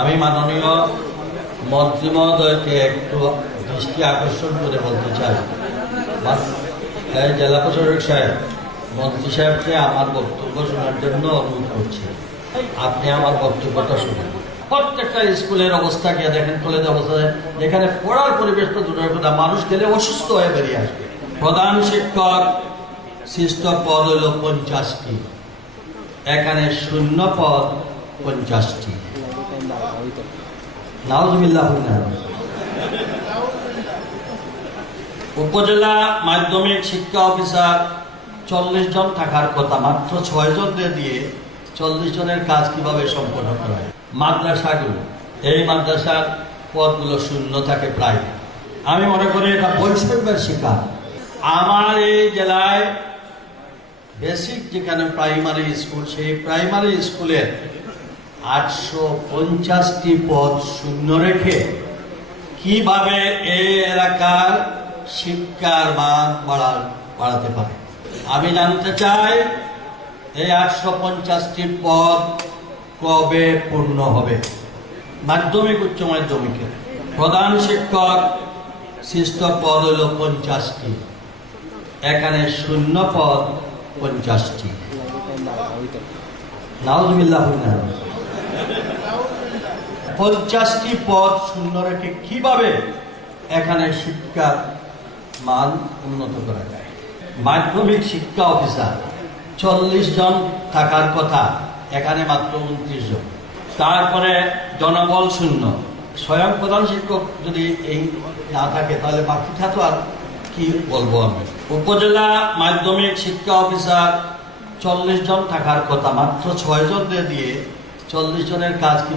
আমি মাননীয় মন্ত্রী মহোদয়কে একটু দৃষ্টি আকর্ষণ করে বলতে চাই, জেলা প্রশাসক সাহেব, মন্ত্রী সাহেবকে আমার বক্তব্য শোনার জন্য অনুরোধ করছি। আপনি আমার বক্তব্যটা শুনুন। প্রত্যেকটা স্কুলের অবস্থা গিয়ে দেখেন, কলেজের অবস্থা যেখানে পড়ার পরিবেশ তো দূরের কথা, মানুষ গেলে অসুস্থ হয়ে বেরিয়ে আসবে। প্রধান শিক্ষক সৃষ্ট পদ হইল 50টি, এখানে শূন্য পদ 50টি। নাউজুবিল্লাহ। উপজেলা মাধ্যমিক শিক্ষা অফিসার 40 জন থাকার কথা, মাত্র 6 জন দিয়ে 40 জনের কাজ কিভাবে সম্পন্ন করা হয়? মাদ্রাসাগুলো, এই মাদ্রাসার পদগুলো শূন্য থাকে প্রায়। আমি মনে করি এটা বৈষম্যের শিকার। আমার এই জেলায় বেসিক যেখানে প্রাইমারি স্কুল, সেই প্রাইমারি স্কুলের 850টি পদ শূন্য রেখে কিভাবে এই এলাকার শিক্ষার মান বাড়াতে পারে? আমি জানতে চাই এই 850টি পদ কবে পূর্ণ হবে? মাধ্যমিক উচ্চ মাধ্যমিকের প্রধান শিক্ষক সৃষ্ট পদ হইল 50টি, এখানে শূন্য পদ 50টি। নাউজুবিল্লাহ। 50টি পদ শূন্য রেখে কিভাবে এখানে শিক্ষার মান উন্নত করা যায়? মাধ্যমিক শিক্ষা অফিসার 40 জন থাকার কথা, এখানে মাত্র 29 জন। তারপরে জনবল শূন্য। স্বয়ং প্রধান শিক্ষক যদি এই না থাকে তাহলে বাকিটা তো আর কি বলবো আমি। উপজেলা মাধ্যমিক শিক্ষা অফিসার 40 জন থাকার কথা, মাত্র 6 জন দিয়ে 40 জনের কাজ